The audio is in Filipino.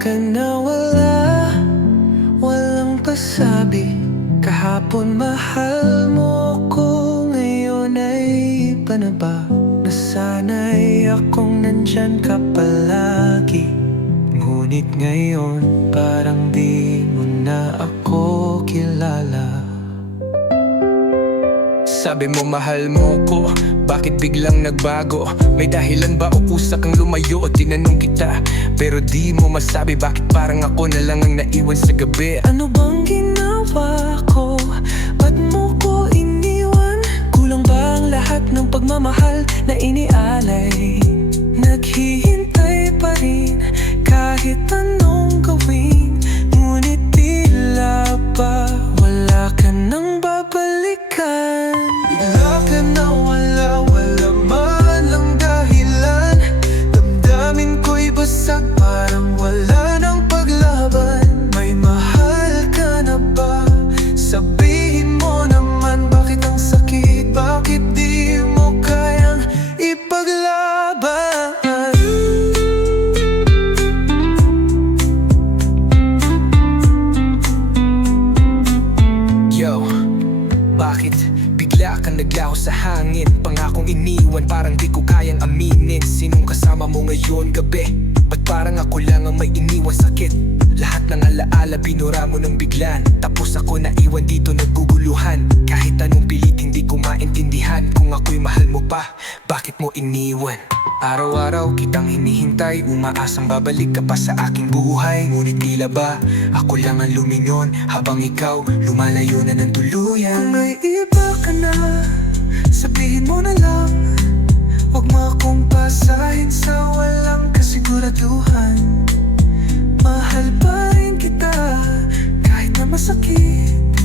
Ka na wala Walang pasabi. Kahapon mahal mo ko Ngayon ay iba na ba? Nasanay akong nandyan ka palagi. Ngunit ngayon parang di mo na ako kilala sabi mo mahal mo ko Bakit biglang nagbago? May dahilan ba o kusa kang lumayo o tinanong kita Pero di mo masabi bakit parang ako na lang ang naiwan sa gabi Ano bang ginawa ko? Ba't mo ko iniwan? Kulang ba ang lahat ng pagmamahal na inialay? Naghihintay sa hangin? Pangakong iniwan parang di ko kayang aminin Sinong kasama mo ngayon gabi? Ba't parang ako lang ang may iniwan sakit? Lahat ng alaala binura mo ng biglan Tapos ako naiwan dito naguguluhan Kahit anong pilit hindi ko maintindihan Kung ako'y mahal mo pa, bakit mo iniwan? Araw-araw kitang hinihintay Umaasang babalik ka pa sa aking buhay Ngunit tila ba ako lang ang lumingon Habang ikaw lumalayo na ng tuluyan Kung may iba ka na Sabihin mo na lang Huwag mo akong pasahin sa walang kasiguraduhan. Mahal pa rin kita Kahit na masakit